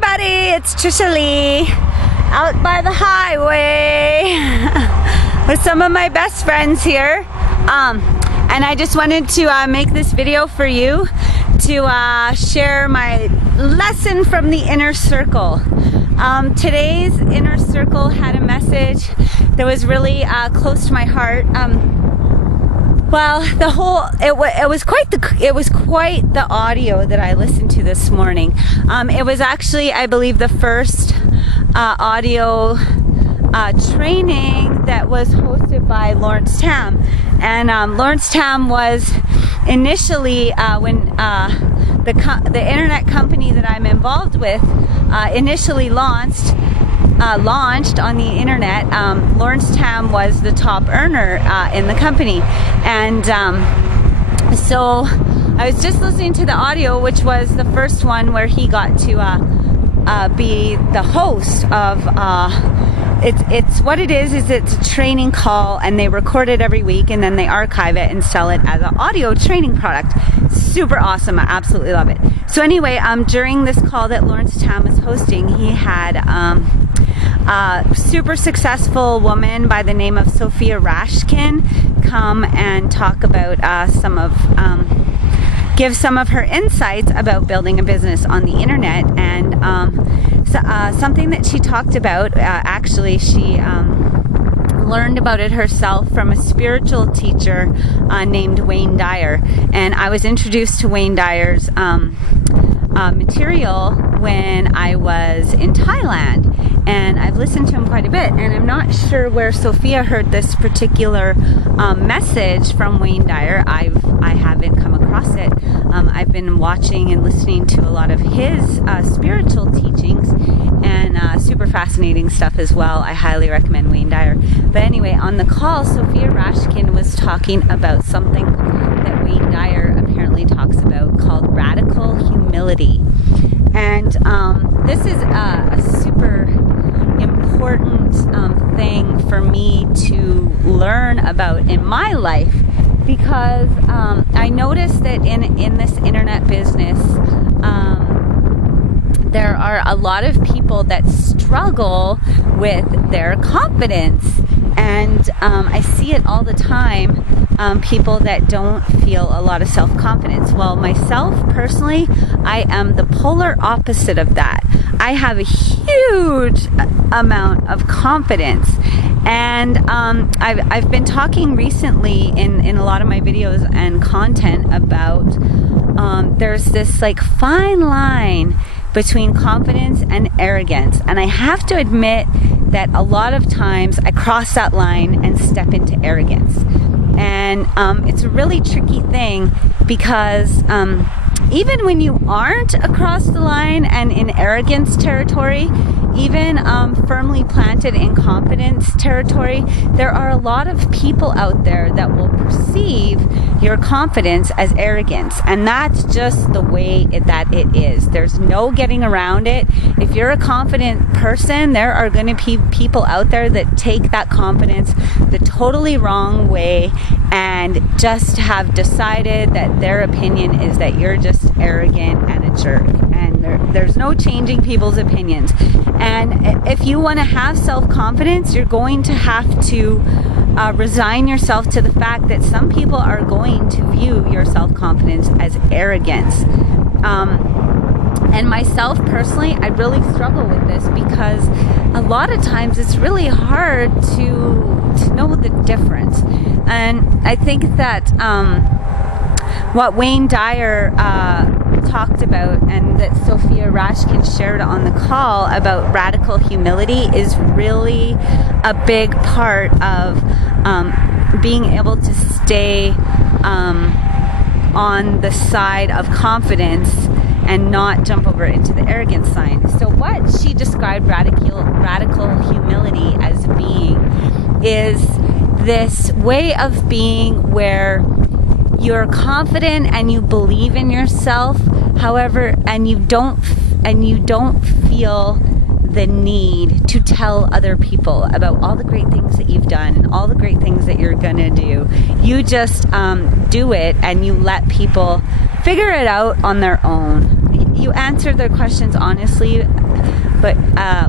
everybody, it's Trishaly out by the highway with some of my best friends here, and I just wanted to make this video for you to share my lesson from the inner circle. Today's inner circle had a message that was really close to my heart. Well, it was quite the audio that I listened to this morning. It was actually, I believe, the first audio training that was hosted by Tam. And Lawrence Tam was initially when the internet company that I'm involved with initially launched on the internet. Lawrence Tam was the top earner in the company, and so I was just listening to the audio, which was the first one where he got to be the host of it's what it is it's a training call, and they record it every week and then they archive it and sell it as an audio training product. Super awesome. I absolutely love it. So anyway, during this call that Lawrence Tam was hosting, he had a super successful woman by the name of Sophia Rashkin come and talk about give some of her insights about building a business on the internet. And something that she talked about, actually she learned about it herself from a spiritual teacher named Wayne Dyer. And I was introduced to Wayne Dyer's material when I was in Thailand, and I've listened to him quite a bit, and I'm not sure where Sophia heard this particular message from Wayne Dyer. I haven't come across it. I've been watching and listening to a lot of his spiritual teachings, and super fascinating stuff as well. I highly recommend Wayne Dyer. But anyway, on the call, Sophia Rashkin was talking about something that Wayne Dyer apparently talks about called radical humility. And this is a super important thing for me to learn about in my life, because I noticed that in this internet business, there are a lot of people that struggle with their confidence, and I see it all the time. People that don't feel a lot of self-confidence. Well, myself personally, I am the polar opposite of that. I have a huge amount of confidence, and I've been talking recently in a lot of my videos and content about there's this like fine line between confidence and arrogance, and I have to admit that a lot of times I cross that line and step into arrogance. And it's a really tricky thing, because even when you aren't across the line and in arrogance territory, even firmly planted in confidence territory, there are a lot of people out there that will perceive your confidence as arrogance, and that's just the way that it is. There's no getting around it. If you're a confident person, there are going to be people out there that take that confidence the totally wrong way and just have decided that their opinion is that you're just arrogant and a jerk, and there's no changing people's opinions. And if you want to have self-confidence, you're going to have to resign yourself to the fact that some people are going to view your self-confidence as arrogance. And myself personally, I really struggle with this, because a lot of times it's really hard to know the difference. And I think that what Wayne Dyer talked about, and that Sophia Rashkin shared on the call about radical humility, is really a big part of being able to stay on the side of confidence and not jump over into the arrogance sign. So what she described radical humility as being is this way of being where you're confident and you believe in yourself, however, and you don't feel the need to tell other people about all the great things that you've done and all the great things that you're gonna do. You just do it, and you let people figure it out on their own. You answer their questions honestly, but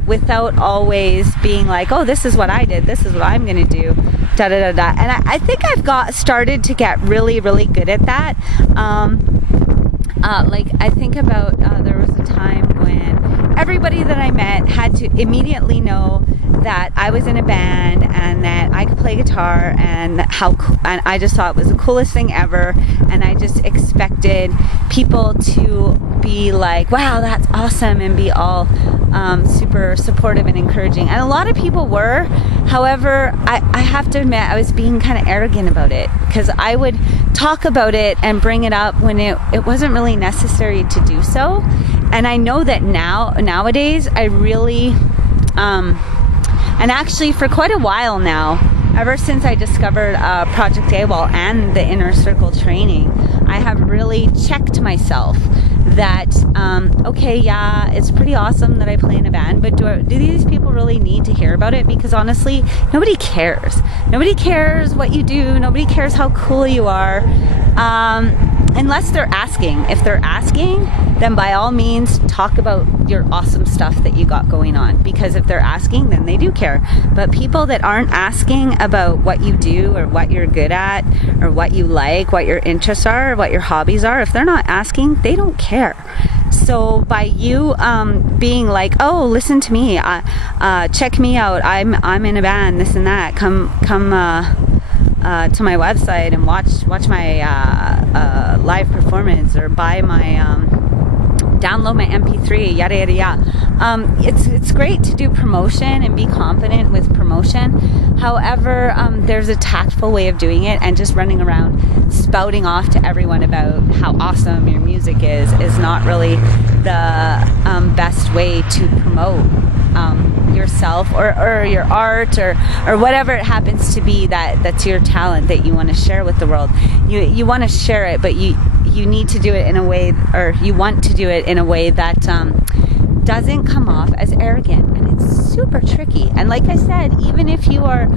without always being like, oh, this is what I did, this is what I'm gonna do, da da da da. And I think I've started to get really, really good at that. Like I think about there was a time when everybody that I met had to immediately know that I was in a band and that I could play guitar, and and I just thought it was the coolest thing ever, and I just expected people to be like, wow, that's awesome, and be all super supportive and encouraging. And a lot of people were. However, I have to admit I was being kind of arrogant about it, because I would talk about it and bring it up when it wasn't really necessary to do so. And I know that nowadays I really and actually for quite a while now, ever since I discovered Project AWOL and the Inner Circle training, I have really checked myself that, okay, yeah, it's pretty awesome that I play in a band, but do these people really need to hear about it? Because honestly, nobody cares. Nobody cares what you do. Nobody cares how cool you are. Unless they're asking. If they're asking, then by all means talk about your awesome stuff that you got going on, because if they're asking, then they do care. But people that aren't asking about what you do or what you're good at or what you like, what your interests are, or what your hobbies are, if they're not asking, they don't care. So by you being like, oh, listen to me, check me out, I'm in a band, this and that, come to my website and watch my live performance, or buy my download my MP3, yada yada yada. It's great to do promotion and be confident with promotion. However, there's a tactful way of doing it, and just running around spouting off to everyone about how awesome your music is not really the best way to promote yourself or your art or whatever it happens to be that's your talent that you want to share with the world. You want to share it, but you need to do it in a way, or you want to do it in a way that doesn't come off as arrogant. And it's super tricky. And like I said, even if you are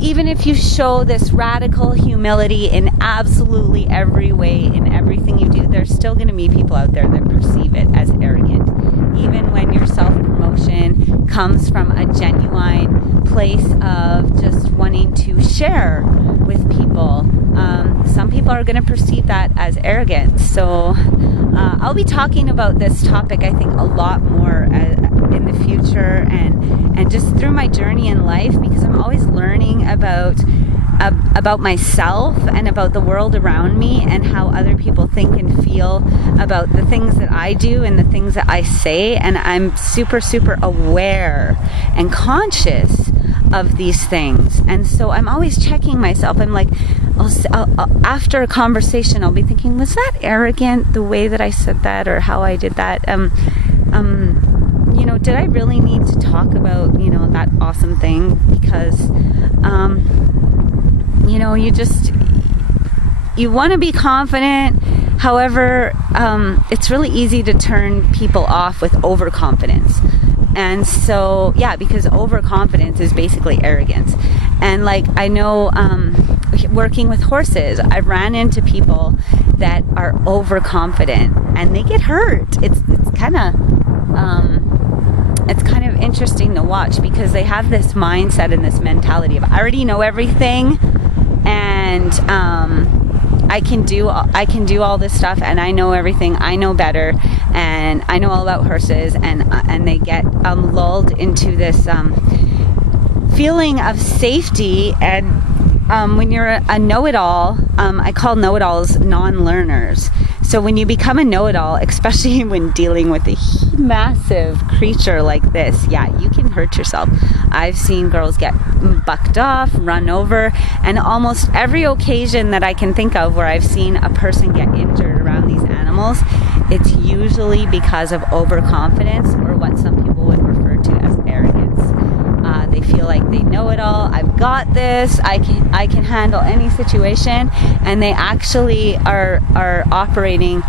even if you show this radical humility in absolutely every way, in everything you do, there's still going to be people out there that perceive it as arrogant. Even when your self-promotion comes from a genuine place of just wanting to share with people, some people are going to perceive that as arrogance. So I'll be talking about this topic, I think, a lot more in the future, and just through my journey in life, because I'm always learning about myself and about the world around me, and how other people think and feel about the things that I do and the things that I say. And I'm super, super aware and conscious of these things. And so I'm always checking myself. I'm like, after a conversation, I'll be thinking, was that arrogant, the way that I said that, or how I did that? Did I really need to talk about, that awesome thing? Because, you want to be confident. However, it's really easy to turn people off with overconfidence. And so, yeah, because overconfidence is basically arrogance. And like, I know, working with horses, I've ran into people that are overconfident and they get hurt. It's kind of interesting to watch, because they have this mindset and this mentality of, I already know everything, and I can do all this stuff, and I know everything, I know better, and I know all about horses, and they get lulled into this feeling of safety. And when you're a know-it-all, I call know-it-alls non-learners. So when you become a know-it-all, especially when dealing with a massive creature like this, yeah, you can hurt yourself. I've seen girls get bucked off, run over, and almost every occasion that I can think of where I've seen a person get injured around these animals, it's usually because of overconfidence, or what some people would refer to as arrogance. They feel like they know it all. I've got this. I can handle any situation, and they actually are operating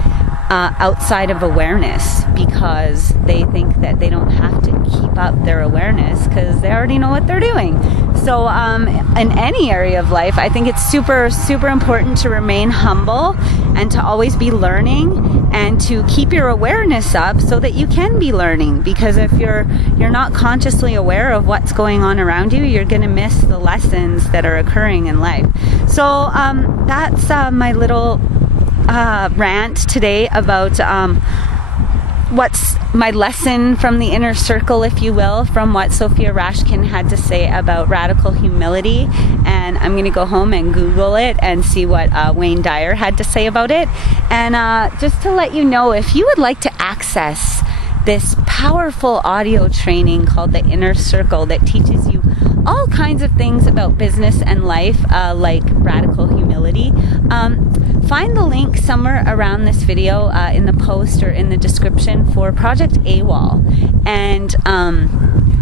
outside of awareness, because they think that they don't have to keep up their awareness because they already know what they're doing. So in any area of life, I think it's super, super important to remain humble and to always be learning and to keep your awareness up so that you can be learning. Because if you're not consciously aware of what's going on around you, you're going to miss the lessons that are occurring in life. So that's my little rant today about what's my lesson from the inner circle, if you will, from what Sophia Rashkin had to say about radical humility. And I'm going to go home and Google it and see what Wayne Dyer had to say about it. And just to let you know, if you would like to access this powerful audio training called The Inner Circle that teaches you all kinds of things about business and life, like radical humility, find the link somewhere around this video in the post or in the description for Project AWOL, and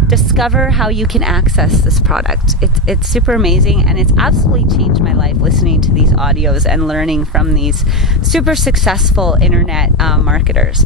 discover how you can access this product. It's super amazing, and it's absolutely changed my life listening to these audios and learning from these super successful internet marketers.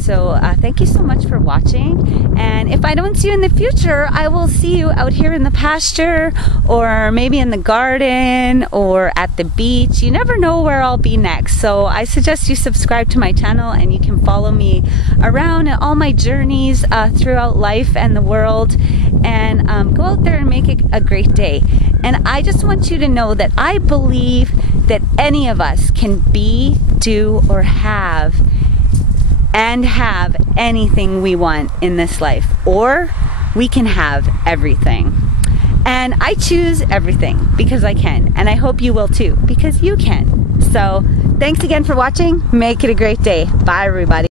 So thank you so much for watching, and if I don't see you in the future, I will see you out here in the pasture, or maybe in the garden, or at the beach. You never know where I'll be next, so I suggest you subscribe to my channel and you can follow me around and all my journeys throughout life and the world, and go out there and make it a great day. And I just want you to know that I believe that any of us can be, do, or have anything we want in this life, or we can have everything. And I choose everything because I can, and I hope you will too, because you can. So thanks again for watching. Make it a great day. Bye, everybody.